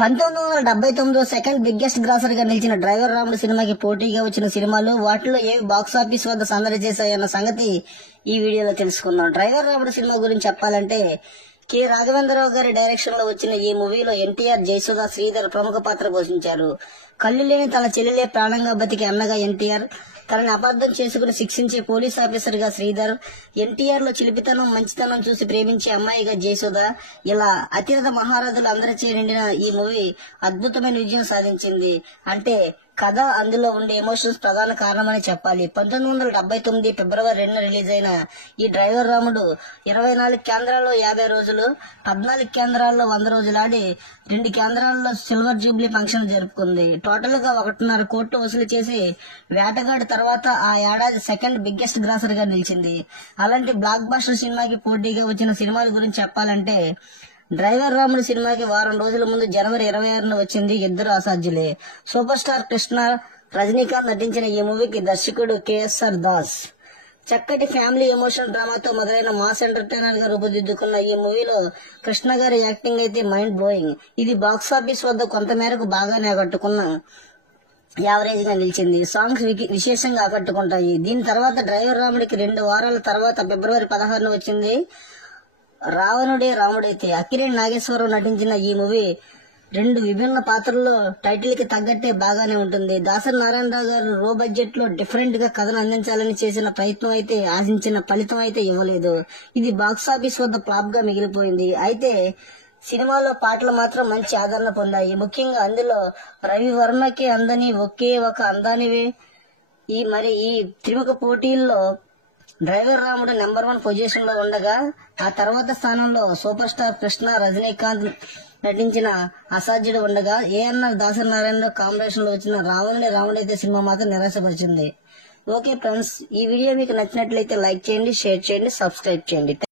1979 second biggest grosser గా నిలిచిన driver రాముడు సినిమాకి పోటీగా వచ్చిన సినిమాలు వాటిలో ఏవి బాక్సాఫీస్ వద్ద సందడి చేశాయన్న సంగతి ఈ వీడియోలో తెలుసుకుందాం. డ్రైవర్ రాముడు సినిమా గురించి చెప్పాలంటే కె రాఘవేంద్రరావు గారి డైరెక్షన్ లో వచ్చిన ఈ మూవీలో ఎన్టీఆర్, జయసుధ, శ్రీధర్ ప్రముఖ పాత్ర పోషించారు. కళ్ళు లేని తన చెల్లెలే ప్రాణంగా బతికే అన్నగా ఎన్టీఆర్, తనని అబద్ధం చేసుకుని శిక్షించే పోలీస్ ఆఫీసర్ గా శ్రీధర్, ఎన్టీఆర్ లో చిలిపితనం, మంచితనం చూసి ప్రేమించే అమ్మాయిగా జయసుధ, ఇలా అతిరథ మహారథులు అందరిచే నిండిన ఈ మూవీ అద్భుతమైన విజయం సాధించింది. అంటే కథ, అందులో ఉండే ఎమోషన్స్ ప్రధాన కారణమని చెప్పాలి. 1979 ఫిబ్రవరి 2 రిలీజ్ అయిన ఈ డ్రైవర్ రాముడు 24 కేంద్రాల్లో 50 రోజులు, 14 కేంద్రాల్లో 100 రోజులు ఆడి 2 కేంద్రాల్లో సిల్వర్ జూబ్లీ ఫంక్షన్ జరుపుకుంది. టోటల్ గా 1.5 కోట్లు వసూలు చేసి వేటగాడి తర్వాత ఆ ఏడాది సెకండ్ బిగ్గెస్ట్ గ్రాసర్ గా నిలిచింది. అలాంటి బ్లాక్ బస్టర్ సినిమాకి పోటీగా వచ్చిన సినిమాల గురించి చెప్పాలంటే డ్రైవర్ రాముడు సినిమాకి వారం రోజుల ముందు జనవరి 26న వచ్చింది ఇద్దరు అసాధ్యులే. సూపర్ స్టార్ కృష్ణ, రజనీకాంత్ నటించిన ఈ మూవీకి దర్శకుడు కెఎస్ఆర్ దాస్. చక్కటి ఫ్యామిలీ ఎమోషనల్ డ్రామాతో మొదలైన మాస్ ఎంటర్టైనర్ గా రూపుదిద్దుకున్న ఈ మూవీలో కృష్ణ గారి యాక్టింగ్ అయితే మైండ్ బ్లోయింగ్. ఇది బాక్సాఫీస్ వద్ద కొంతమేరకు బాగానే ఆకట్టుకున్న యావరేజ్ గా నిలిచింది. సాంగ్స్ విశేషంగా ఆకట్టుకుంటాయి. దీని తర్వాత డ్రైవర్ రాముడికి 2 వారాల తర్వాత ఫిబ్రవరి 16న వచ్చింది రావణుడే రాముడైతే. అక్కినేని నాగేశ్వరరావు నటించిన ఈ మూవీ 2 విభిన్న పాత్రల్లో టైటిల్ కి తగ్గట్టే బాగానే ఉంటుంది. దాసరి నారాయణరావు గారు లో బడ్జెట్ లో డిఫరెంట్ గా కథను అందించాలని చేసిన ప్రయత్నం అయితే ఆశించిన ఫలితం అయితే ఇవ్వలేదు. ఇది బాక్సాఫీస్ వద్ద ఫ్లాప్ గా మిగిలిపోయింది. అయితే సినిమాలో పాటలు మాత్రం మంచి ఆదరణ పొందాయి. ముఖ్యంగా అందులో రవివర్మకి అందని ఒకే ఒక అందానివే ఈ త్రిముఖ పోటీల్లో డ్రైవర్ రాముడు నెంబర్ 1 పొజిషన్ లో ఉండగా, ఆ తర్వాత స్థానంలో సూపర్ స్టార్ కృష్ణ, రజనీకాంత్ నటించిన అసాధ్యుడు ఉండగా, ఏఎన్ఆర్, దాసరి నారాయణరావు కాంబినేషన్ లో వచ్చిన రాముడైతే సినిమా మాత్రం నిరాశపరిచింది. ఓకే ఫ్రెండ్స్, ఈ వీడియో మీకు నచ్చినట్లయితే లైక్ చేయండి, షేర్ చేయండి, సబ్స్క్రైబ్ చేయండి.